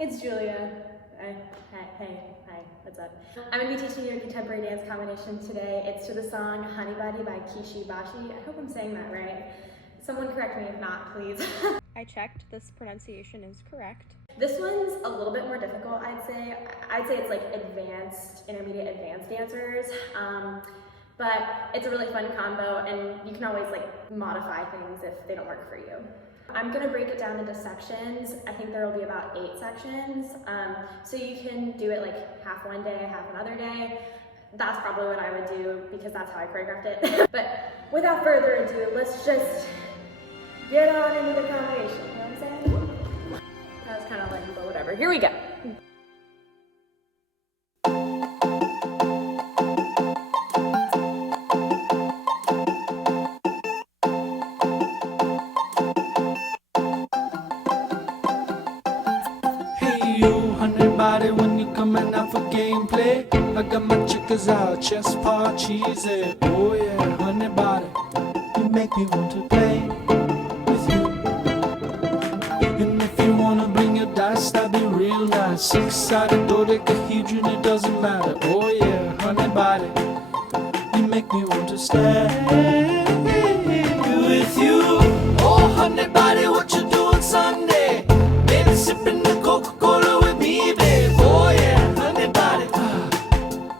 It's Julia. Hi, what's up? I'm going to be teaching you a contemporary dance combination today. It's to the song Honeybody by Kishi, Bashi. I hope I'm saying that right. Someone correct me if not, please. I checked, this pronunciation is correct. This one's a little bit more difficult, I'd say. I'd say it's like advanced, intermediate, advanced dancers. But it's a really fun combo, and you can always like modify things if they don't work for you. I'm gonna break it down into sections. I think there will be about 8 sections. So you can do it like half one day, half another day. That's probably what I would do because that's how I choreographed it. But without further ado, let's just get on into the combination, you know what I'm saying? That was kind of lame, but whatever. Here we go. Honeybody, when you coming out for gameplay, I got my chickens out, chest paw cheesy. Oh yeah, honeybody, you make me want to play with you. And if you wanna bring your dice, that'd be real nice. 6-sided dodecahedron, it doesn't matter. Oh yeah, honeybody, you make me want to stay with you. Oh honeybody, what you doing Sunday? Maybe sipping the Coca-Cola with me, babe. Oh yeah, honeybody,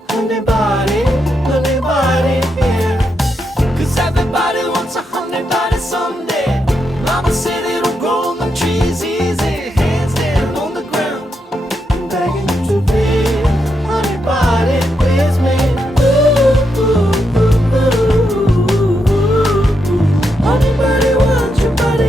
honeybody, honeybody, yeah. Cause everybody wants a honeybody someday. Mama said it'll grow on the trees easy. Hands down on the ground, I'm begging you to be honeybody with me. Ooh, ooh, ooh, ooh, ooh, ooh. Honeybody wants your body.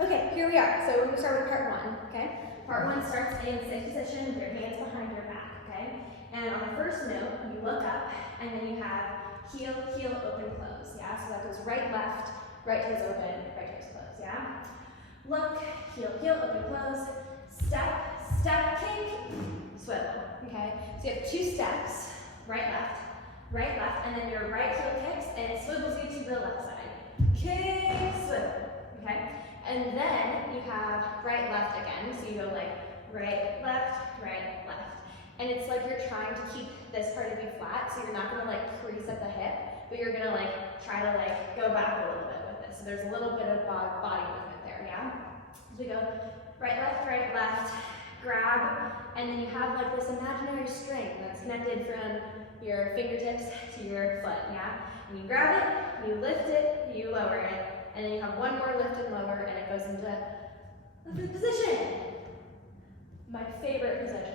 Okay, here we are. So we're going to start with part 1, okay? Part 1 starts in sit position with your hands behind your back, okay? And on the first note, you look up, and then you have heel, heel, open, close, yeah? So that goes right, left, right toes open, right toes close, yeah? Look, heel, heel, open, close, step, step, kick, swivel, okay? So you have 2 steps, right, left, and then your right heel kicks, and it swivels you to the left side. Kick, swivel, okay? And then you have right, left again. So you go like right, left, and it's like you're trying to keep this part of you flat, so you're not gonna like crease at the hip, but you're gonna like try to like go back a little bit with this. So there's a little bit of body movement there, yeah? So we go right, left, grab, and then you have like this imaginary string that's connected from your fingertips to your foot, yeah? And you grab it, you lift it, you lower it, and then you have one more lift and lower, and it goes into the position. My favorite position.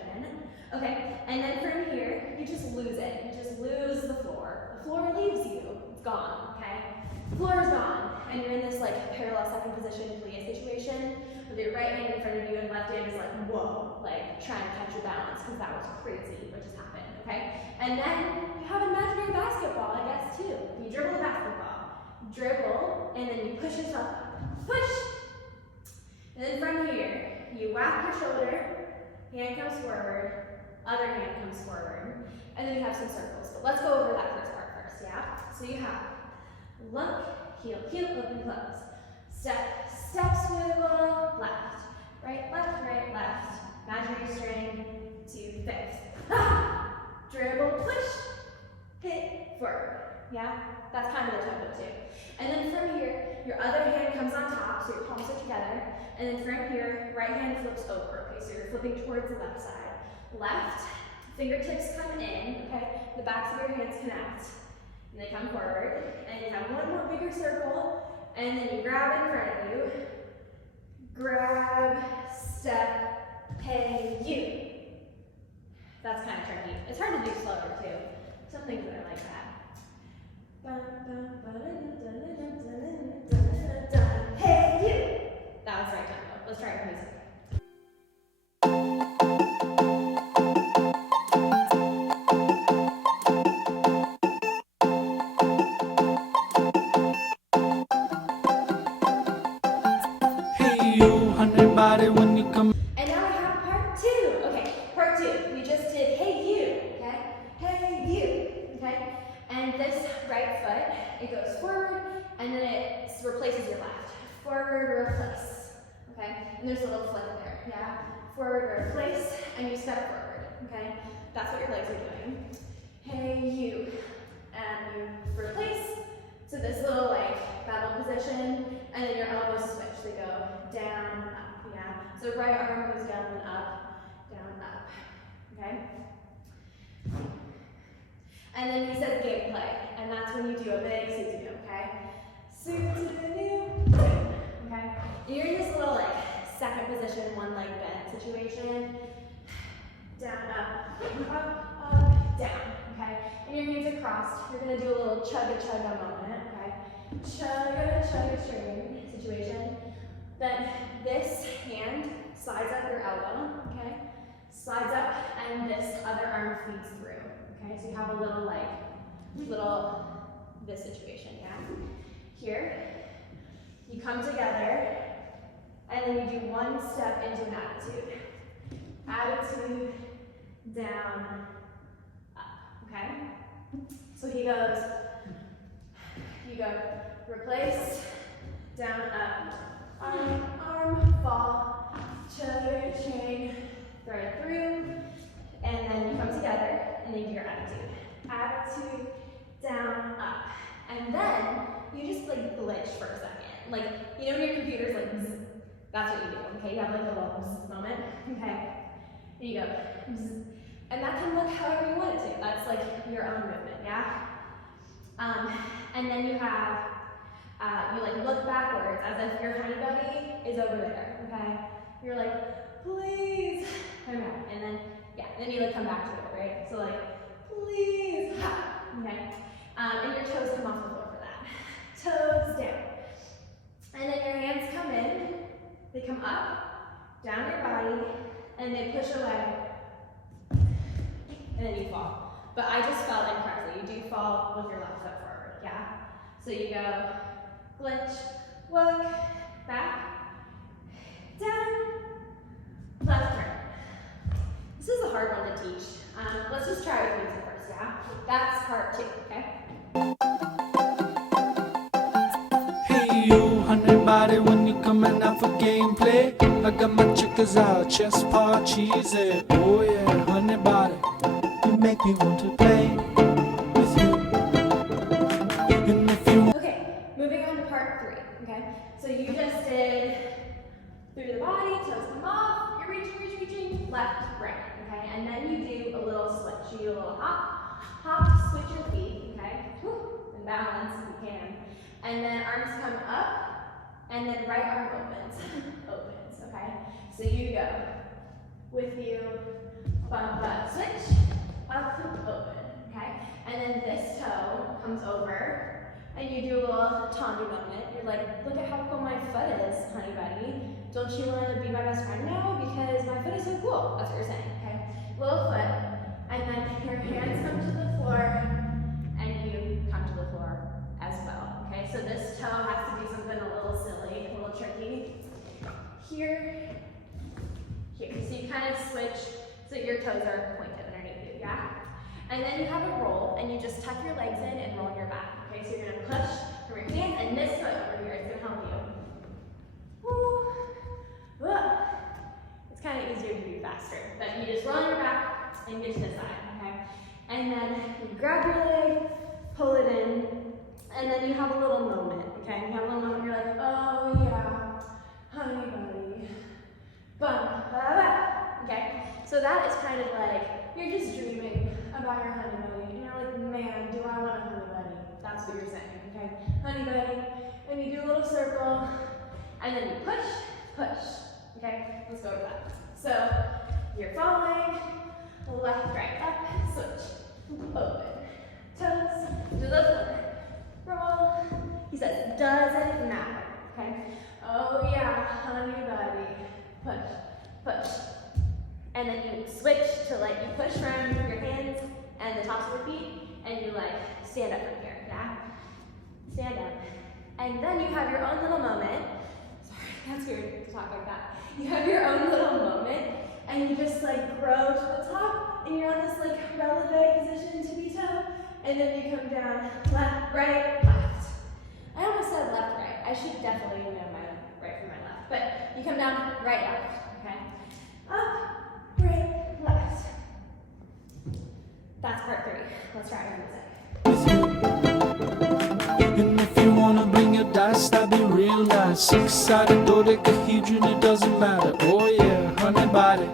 Okay, and then from here, you just lose it. You just lose the floor. The floor leaves you. It's gone, okay? The floor is gone, and you're in this like parallel second position plie situation with your right hand in front of you and left hand is like, whoa, like trying to catch your balance, because that was crazy what just happened, okay? And then you have imaginary basketball, I guess, too. You dribble the basketball. Dribble, and then you push yourself up. Push! And then from here, you whack your shoulder, hand comes forward, other hand comes forward, and then you have some circles. But let's go over that first part first, yeah? So you have look, heel, heel, open, close. Step, step, swivel, left. Right, left. Imaginary string to fix. Ah! Dribble, push, hit, forward. Yeah? That's kind of the tempo too. And then from here, your other hand comes on top, so your palms are together. And then from here, right hand flips over. Okay, so you're flipping towards the left side. Left, fingertips come in, okay? The backs of your hands connect. And they come forward. And you have one more bigger circle. And then you grab in front of you. Grab, step, hey, you. That's kind of tricky. It's hard to do slower too. Some things that are like that. Hey, you! That was the right tempo. Let's try it with music. And this right foot, it goes forward, and then it replaces your left. Forward, replace, okay? And there's a little flick there, yeah? Forward, replace, and you step forward, okay? That's what your legs are doing. Hey, you, and you replace to this little like battle position, and then your elbows switch. They go down, up, yeah? So right arm goes down and up, okay? And then he says gameplay, and that's when you do a big suit, okay? Suit, okay? And you're in this little like second position, one leg bent situation. Down, up, down, okay? And your hands are crossed. You're gonna do a little chugga moment, okay? Chugga situation. Then this hand slides up your elbow, okay? Slides up, and this other arm feeds through, okay? So you have a little this situation, yeah? Here, you come together, and then you do one step into an attitude. Attitude, down, up, okay? So you go replace, down, up, arm, fall, chug, chain, throw it through, and then you come together, and then you do your attitude. Attitude, down, up. And then you just like glitch for a second. Like, you know when your computer's like, zzz, that's what you do, okay? You have like a little zzz moment, okay? And you go, zzz. And that can look however you want it to. That's like your own movement, yeah? And then you have, you like look backwards as if your Honeybody is over there, okay? You're like, please, come back. And then, yeah, then you like come back to it, right? So like, please, ha, okay? And your toes come off the floor for that. Toes down. And then your hands come in, they come up, down your body, and they push away, and then you fall. But I just fell incorrectly. You do fall with your left foot forward, yeah? So you go, glitch, look, back, down, left turn. This is a hard one to teach. Let's just try with music first, yeah? That's part 2, okay? Hey you, Honeybody, when you coming out for gameplay, I got my chickens out, chest paw cheesy. Oh yeah, Honeybody, you make me want to play with you. And if you Okay, moving on to part 3, okay? So you just did through the body, toes come off, you're reaching, left, right, okay? And then you do a little switch. You do a little hop, switch your feet, okay? Whew, and balance if you can. And then arms come up, and then right arm opens, okay? So you go with you, bump up, switch, up, open, okay? And then this toe comes over, and you do a little Tommy moment. You're like, look at how cool my foot is, Honeybody. Don't you want to be my best friend now? Because my foot is so cool. That's what you're saying, okay? Little foot, and then your hands come to the floor, and you come to the floor as well, okay? So this toe has to do something a little silly, a little tricky. Here. So you kind of switch so your toes are pointed underneath you, yeah? And then you have a roll, and you just tuck your legs in and roll on your back, okay? So you're gonna push from your hands, and this foot over here is gonna help you. Woo. Whoa. It's kind of easier to do faster, but you just roll on your back and get to this side, okay? And then you grab your leg, pull it in, and then you have a little moment, okay? You have a little moment, you're like, oh yeah, Honeybody, bum, okay? So that is kind of like, you're just dreaming about your Honeybody, and you're like, man, do I want a Honeybody? That's what you're saying, okay? Honeybody, and you do a little circle, and then you push, okay? Let's go over that. So, you're falling, left, right, up, switch, open, toes, to the floor, roll. He says, doesn't matter, okay? Oh yeah, Honeybody, push. And then you switch to like, you push from your hands and the tops of your feet, and you like, stand up from here, yeah? Stand up. And then you have your own little moment. Sorry, that's weird to talk like that. You have your own little moment, and you just like grow to the top, and you're on this like releve position, tippy toe, and then you come down I should definitely know my right from my left. But you come down, right, left, okay? Up, right, left. That's part 3. Let's try it in a sec. And if you wanna bring your dice, that'd be real nice. 6-sided dodecahedron, it doesn't matter. Oh yeah, honey body,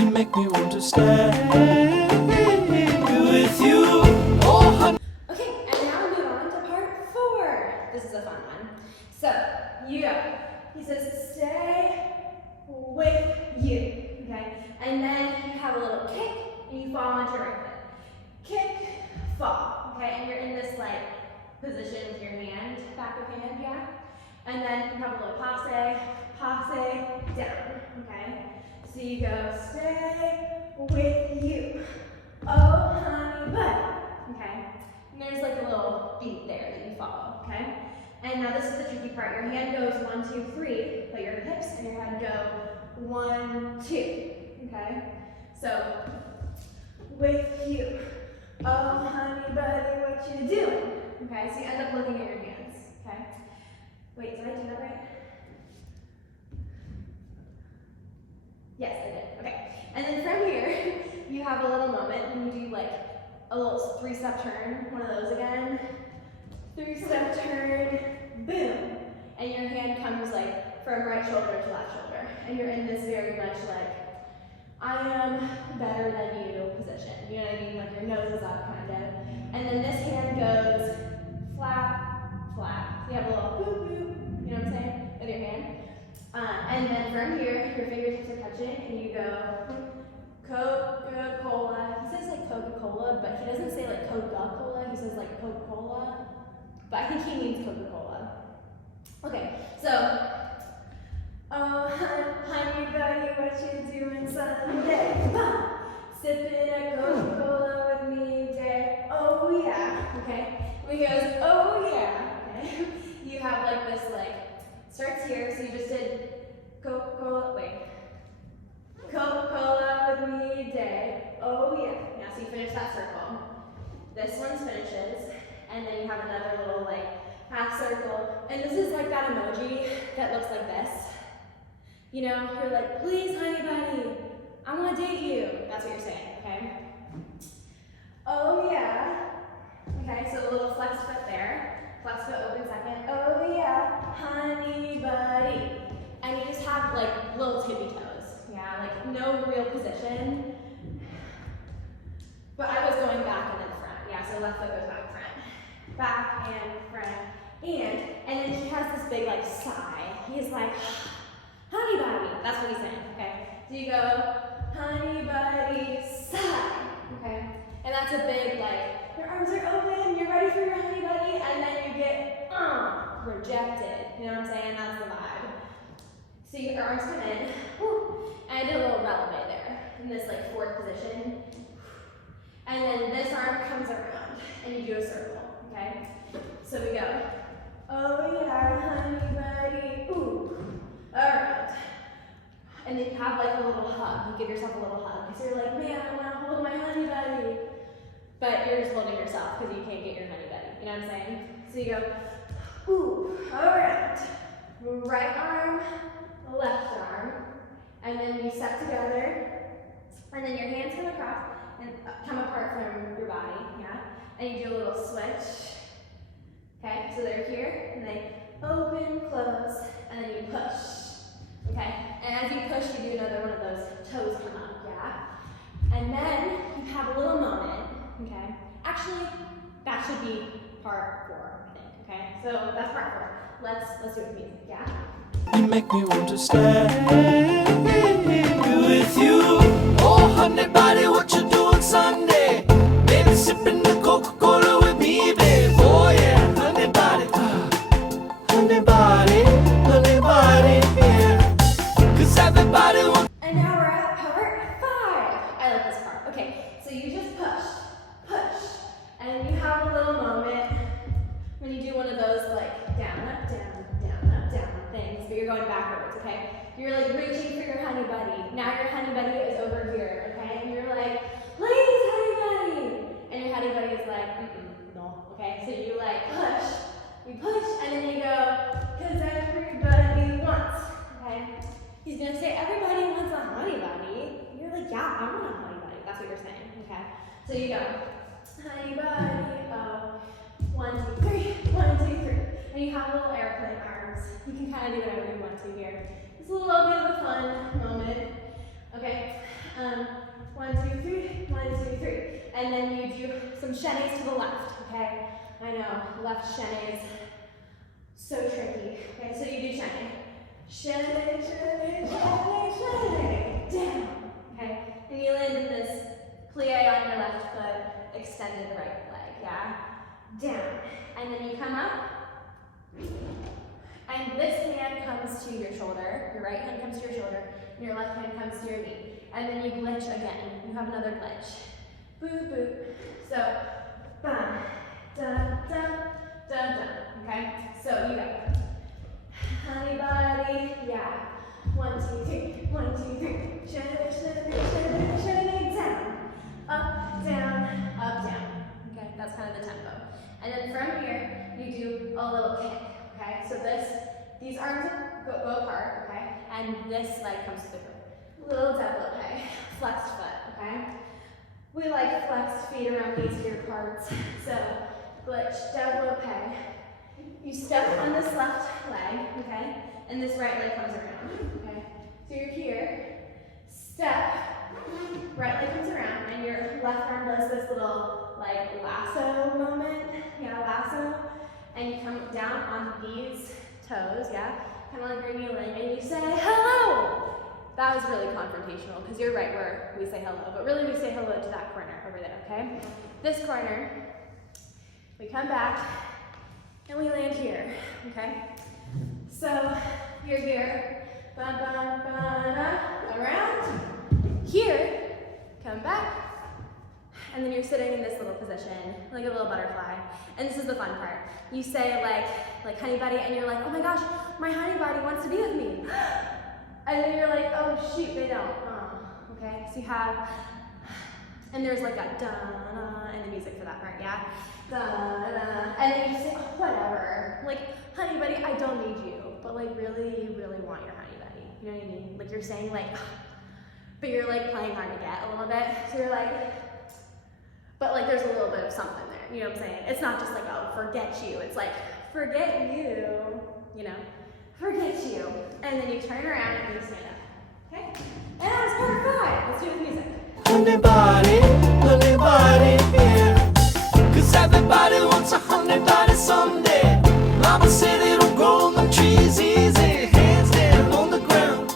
you make me want to stay with you. Oh honey. Okay, and now we move on to part 4. This is a fun one. So, you go. He says, stay with you, okay? And then you have a little kick, and you fall onto your right foot. Kick, fall, okay? And you're in this, like, position with your hand, back of hand, yeah? And then you have a little passe, down, okay? So you go, stay with you. Oh, honey, buddy, okay? And there's like a little beat there that you follow, okay? And now this is the tricky part. Your hand goes 1, 2, 3, but your hips and your head go 1, 2, okay? So, with you. Oh, honey, buddy, what you doing? Okay, so you end up looking at your hands, okay? Wait, did I do that right? Yes, I did, okay. And then from here, you have a little moment when you do like a little 3-step turn, one of those again. 3-step turn, boom. And your hand comes like from right shoulder to left shoulder. And you're in this very much like, I am better than you position. You know what I mean? Like your nose is up kind of. And then this hand goes flap, flap. So you have a little boop, boop, you know what I'm saying? With your hand. And then from here, your fingertips are touching and you go Coca-Cola. He says like Coca-Cola, but he doesn't say like Coca-Cola. He says like Coca-Cola. But I think he means Coca-Cola. Okay, so, oh, honey, buddy, what you doing Sunday? Sipping a Coca-Cola with me today. Oh, yeah. Okay. When he goes, oh, yeah. Okay. You have like this, like, starts here. So you just did Coca-Cola. Wait. Coca-Cola with me today. Oh, yeah. Now, so you finish that circle. This one finishes. And then you have another little, like, half circle. And this is like that emoji that looks like this. You know, you're like, please, honey buddy, I want to date you. That's what you're saying, okay? Oh, yeah. Okay, so a little flex foot there. Flex foot open second. Oh, yeah, honey buddy. And you just have, like, little tippy toes. Yeah, like, no real position. But I was going back and then front. Yeah, so left foot goes back, front. Back and front. And then he has this big, like, sigh. He's like, honey buddy. That's what he's saying, okay? So you go, honey buddy, sigh, okay? And that's a big, like, your arms are open, you're ready for your honey buddy, and then you get, rejected. You know what I'm saying? That's the vibe. So your arms come in, and I did a little releve there, in this, like, 4th position. And then this arm comes around, and you do a circle, okay? So we go, oh yeah, honey buddy, ooh, alright. And then you have like a little hug, you give yourself a little hug. So you're like, man, I want to hold my honey buddy. But you're just holding yourself because you can't get your honey buddy, you know what I'm saying? So you go, ooh, alright. Right arm, left arm, and then you step together, and then your hands come across and come apart from your body, yeah? And you do a little switch. Okay, so they're here, and they open, close, and then you push. Okay, and as you push, you do another one of those toes come up, yeah? And then you have a little moment, okay? Actually, that should be part 4, I think, okay? So that's part 4. Let's do it with music, yeah? You make me want to stay with you. Oh, honey buddy, what you doing Sunday? Baby, sipping the Coca-Cola with me, babe. Oh yeah, honey body, honey body, honey body, yeah. 'Cause everybody wants. And now we're at part 5. I like this part. Okay, so you just push, and you have a little moment when you do one of those like down, up, down, down, up, down things, but you're going backwards, okay? You're like reaching for your honey buddy. Now your honey buddy is over here, okay? And you're like, please, honey buddy. And your honey buddy is like, no, okay? So you like push, and then you go, So you go, Honeybody, oh, 1, 2, 3, 1, 2, 3. And you have little airplane arms. You can kind of do whatever you want to here. It's a little bit of a fun moment. Okay, 1, 2, 3, 1, 2, 3. And then you do some chaînés to the left, okay? I know, left chaînés, so tricky. Okay, so you do chaîné. Chaîné, chaîné, chaîné, chaîné, down. Okay, and you land in this plie on your left foot, extended right leg, yeah? Down. And then you come up, and this hand comes to your shoulder, your right hand comes to your shoulder, and your left hand comes to your knee. And then you glitch again. You have another glitch. Boop, boop. So, bam, dun, dun, dun, dun. Okay? So you go. Honeybody, yeah. 1, 2, 3, 1, 2, 3. Chaîné, chaîné, chaîné, chaîné, down. Up, down, up, down. Okay, that's kind of the tempo. And then from here, you do a little kick. Okay? So these arms go apart, okay? And this leg comes to the ground. Little développé, flexed foot, okay? We like flexed feet around easier parts. So, glitch, développé. You step on this left leg, okay? And this right leg comes around, okay? So you're here, step, right leg comes around, and your left arm does this little, like, lasso moment, yeah, lasso. And you come down on these toes, yeah? Kind of like you're kneeling, and you say, hello! That was really confrontational, because you're right where we say hello, but really we say hello to that corner over there, okay? This corner, we come back, and we land here, okay? So, you're here, around, here, come back, and then you're sitting in this little position, like a little butterfly, and this is the fun part. You say like Honeybody, and you're like, oh my gosh, my Honeybody wants to be with me. And then you're like, oh shoot, they don't. Okay, so you have, and there's like a da-na in the music for that part, yeah? Da-na, and then you say, oh, whatever. Like, Honeybody, I don't need you, but like really, you really want your Honeybody. You know what I mean? Like you're saying like, but you're like playing hard to get a little bit. So you're like, but like there's a little bit of something there, you know what I'm saying? It's not just like, oh, forget you. It's like, forget you know? Forget you. And then you turn around and you stand up. Okay? And that was part 5. Let's do it with music. Honeybody, honeybody, yeah. 'Cause everybody wants a honeybody someday. Mama said it'll grow on the trees easy. Hands down on the ground,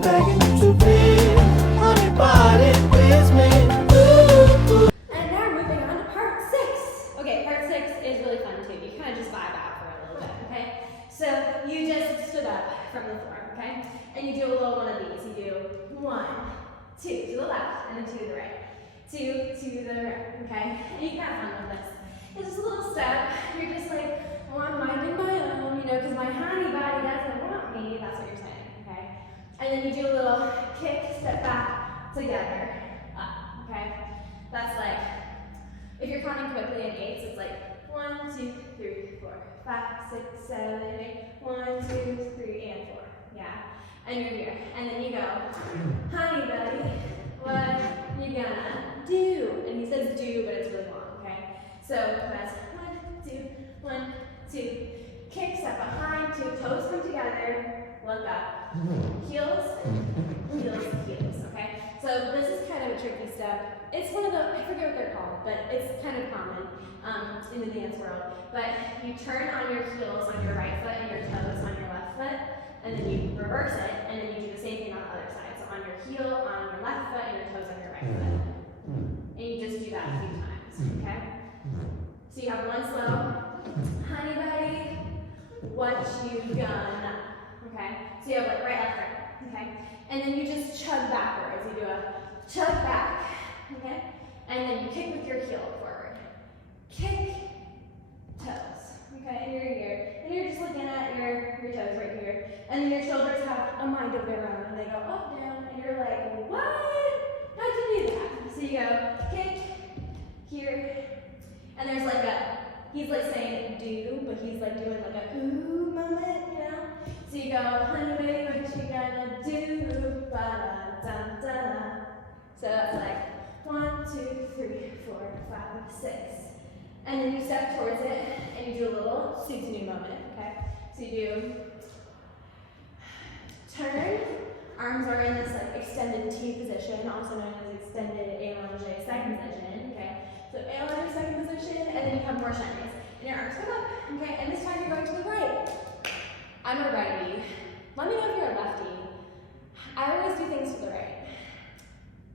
begging to be honeybody with me. Ooh, ooh. And now we're moving on to part 6. Okay, part 6 is really fun too. You kind of just vibe out for a little bit, okay? So you just stood up from the floor, okay? And you do a little one of these. You do 1, 2 to the left, and then 2 to the right. 2 to the right, okay? And you can have fun with this. It's just a little step. You're just like, oh, I'm minding my own, you know, because my Honeybody doesn't want me. That's what you're saying, okay? And then you do a little kick, step back, together, up, okay? That's like, if you're counting quickly in 8s, it's like 1, 2, 3, 4, 5, 6, 7, 8. 1, 2, 3, and 4. Yeah. And you're here. And then you go, Honeybody, what you gonna do? And he says do, but it's really long, okay? So that's 1, 2, 1, 2. Kick, step behind, 2 toes come together, look up. Heels, heels, heels, okay? So this is kind of a tricky step. It's one of the, I forget what they're called, but it's kind of common in the dance world. But you turn on your heels on your right foot and your toes on your left foot, and then you reverse it, and then you do the same thing on the other side. So on your heel, on your left foot, and your toes on your right foot. And you just do that a few times, okay? So you have one slow, Honeybody, what you gonna, okay? So you have like right, left, right, okay? And then you just chug backwards. You do a chug back, okay? And then you kick with your heel forward. Kick, toes, okay? And you're here. And you're just looking at your toes right here. And then your shoulders have a mind of their own. And they go up, down, and you're like, what? How'd you do that? So you go kick, here, and there's like a, he's like saying do, but he's like doing like a ooh moment, you know? So you go, Honeybody, what you gonna do? Ba-da-da-da-da. So that's like 1, 2, 3, 4, 5, 6. And then you step towards it and you do a little soutenu moment, okay? So you do turn, arms are in this like extended T position, also known as extended allongé second position, okay? So allongé second position, and then you have more shinies. And your arms come up, okay? And this time you're going to the right. I'm a righty. Let me know if you're a lefty. I always do things to the right.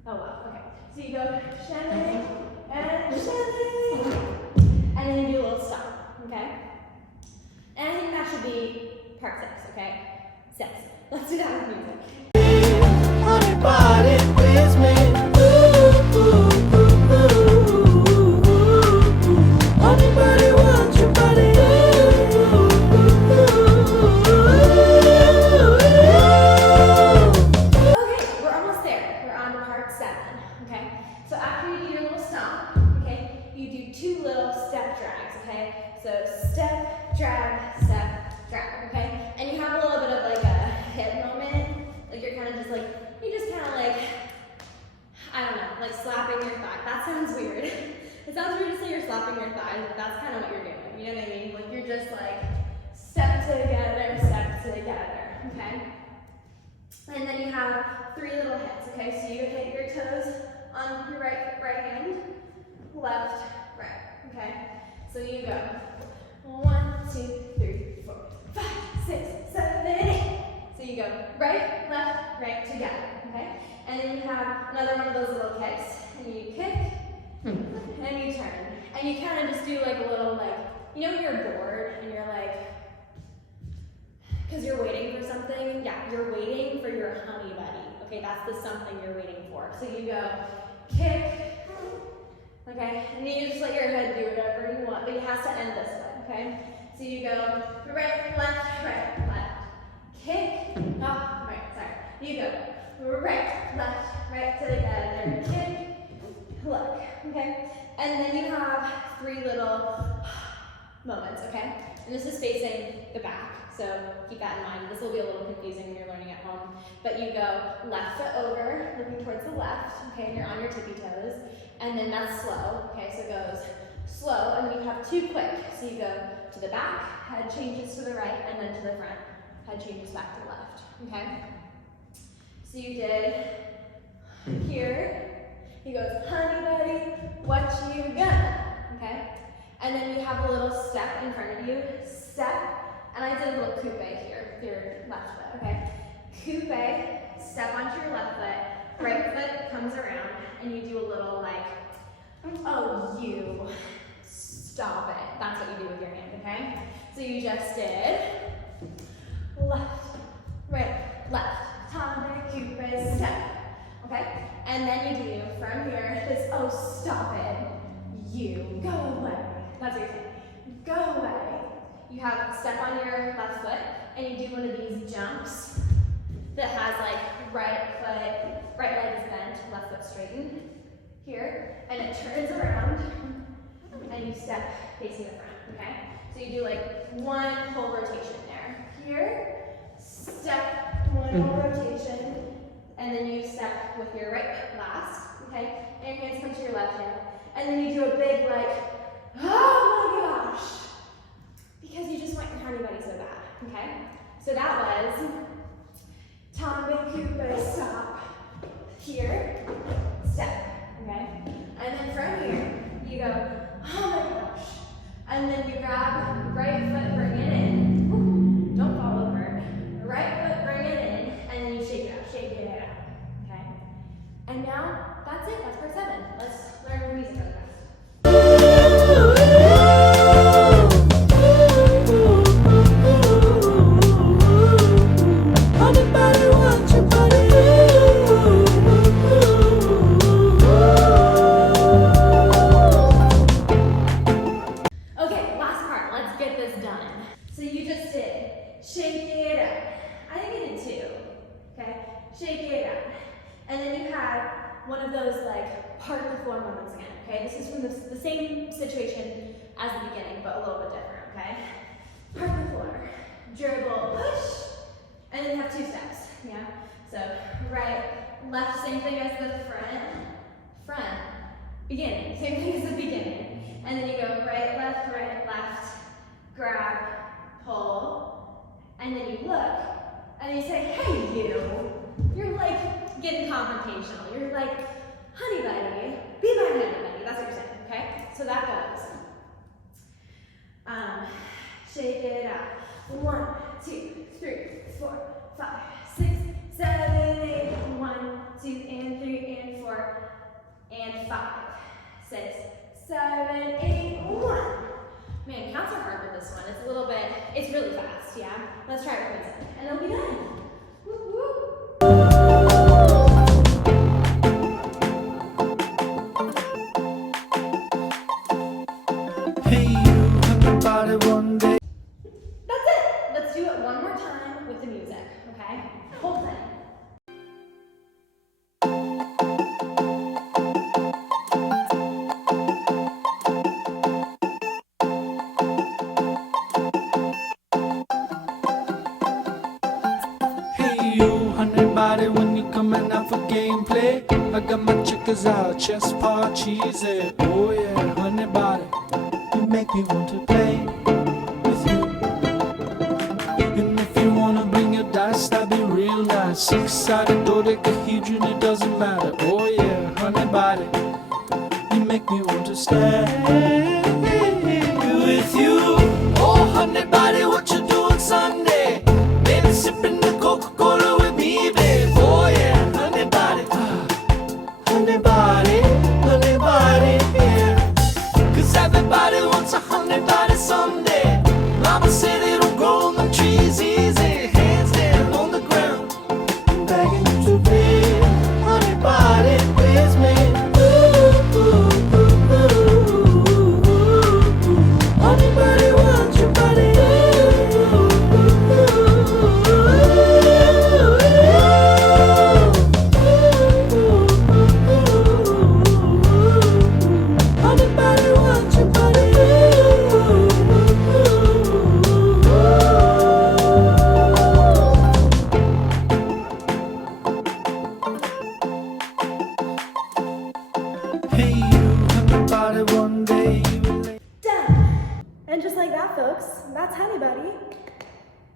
Oh wow, okay. So you go chalet and chalet, and then you do a little stop, okay? And I think that should be part 6, okay? 6. Let's do that with music. Honeybody, please me. Ooh, ooh, ooh, ooh, ooh. Honeybody wants your body. Ooh, ooh, ooh, ooh. Okay, we're almost there. We're on to part 7, okay? So after you do your little stomp, okay, you do 2 little step drags, okay? So step, drag, okay? And you have a little bit of like a hip moment, like you're kind of just like, I don't know, like slapping your thigh. That sounds weird. It sounds weird to say you're slapping your thighs, but that's kind of what you're doing. You know what I mean? Like you're just like step together, okay? And then you have 3 little hits, okay? So you hit your toes on your right hand, left, right, okay? So you go 1, 2, 3, 4, 5, 6, 7, 8. So you go right, left, right together, okay? And then you have another one of those little kicks, and you kick, and you turn. And you kind of just do like a little like, you know when you're bored and you're like, because you're waiting for something? Yeah, you're waiting for your honey buddy. Okay, that's the something you're waiting for. So you go kick, okay? And then you just let your head do whatever you want, but it has to end this way, okay? So you go right, left, kick, oh, right, sorry. You go right, left, together, kick, look, okay? And then you have 3 little moments, okay? And this is facing the back, so keep that in mind. This will be a little confusing when you're learning at home. But you go left foot over, looking towards the left, okay, and you're on your tippy toes. And then that's slow, okay, so it goes slow, and then you have 2 quick. So you go to the back, head changes to the right, and then to the front, head changes back to the left, okay? So you did here, he goes, honey buddy, what you got, okay? And then you have a little step in front of you, step, and I did a little coupe here, with your left foot, okay? Coupe, step onto your left foot, right foot comes around, and you do a little like, oh you, stop it. That's what you do with your hand, okay? So you just did left, right, left, tombe, coupe, step, okay? And then you do from here this, oh stop it, you, go away. That's what you're saying, go away. You have step on your left foot, and you do one of these jumps that has like right leg is bent, left foot straightened here, and it turns around, and you step facing the front, okay? So you do like 1 whole rotation there. Here, step, 1 whole rotation, and then you step with your right foot last, okay? And your hands come to your left hand, and then you do a big like, oh my gosh, because you just want your honey buddy so bad, okay? So that was tombe, coupe, stop, here, step, okay? And then from here, you go, oh my gosh, and then you grab right foot, bring it in, ooh, don't fall over, right foot, bring it in, and then you shake it out, okay? And now, that's it, that's part 7. Let's learn the music really fast. One of those like part the floor moments again, okay? This is from the same situation as the beginning, but a little bit different, okay? Part the floor, dribble, push, and then you have 2 steps, yeah? So right, left, same thing as the front, beginning. Same thing as the beginning. And then you go right, left, grab, pull, and then you look, and you say, hey you. You're like getting confrontational. You're like, Honeybody, be my Honeybody. That's what you're saying, okay? So that goes. Shake it out. 1, 2, 3, 4, 5, 6, 7, 8. 1, 2, and 3, and 4, and 5, 6, 7, 8, 1. Man, counts are hard with this one. It's a little bit, it's really fast, yeah? Let's try it for a second, and it'll be done. Whoop, whoop. Hey, you, Honeybody, one day. That's it. Let's do it one more time with the music, okay? Whole thing. Hey, you, Honeybody, when you coming out for gameplay, I got my checkers out, chess cheesy. Oh yeah, Honeybody, you make me want to play with you. And if you wanna bring your dice, that'd be real nice. 6-sided dodecahedron, it doesn't matter. Oh yeah, Honeybody, you make me want to stay with you. Oh, Honeybody, what you doing Sunday? Maybe sipping the Coca-Cola with me, babe. Oh yeah, Honeybody, Honeybody, Honeybody, yeah. 'Cause everybody wants a Honeybody someday. Mama said they don't grow on the trees easy. Hands down on the ground, I'm begging you to be Honeybody with me. Ooh, ooh, ooh, ooh, ooh, ooh. Honeybody wants your body. Ooh, ooh, ooh, ooh, ooh. Honeybody wants your body. Hey, you, Honeybody, one day you will lay. Done. And just like that, folks, that's Honeybody.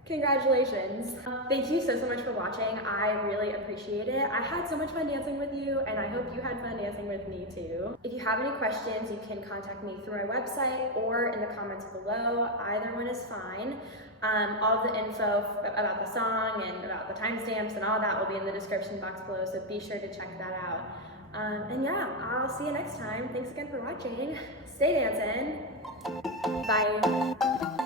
Congratulations. Thank you so much for watching. I really appreciate it. I had so much fun dancing with you, and I hope you had fun dancing with me too. If you have any questions, you can contact me through my website or in the comments below. Either one is fine. All the info about the song and about the timestamps and all that will be in the description box below, so be sure to check that out. And yeah, I'll see you next time. Thanks again for watching. Stay dancing. Bye.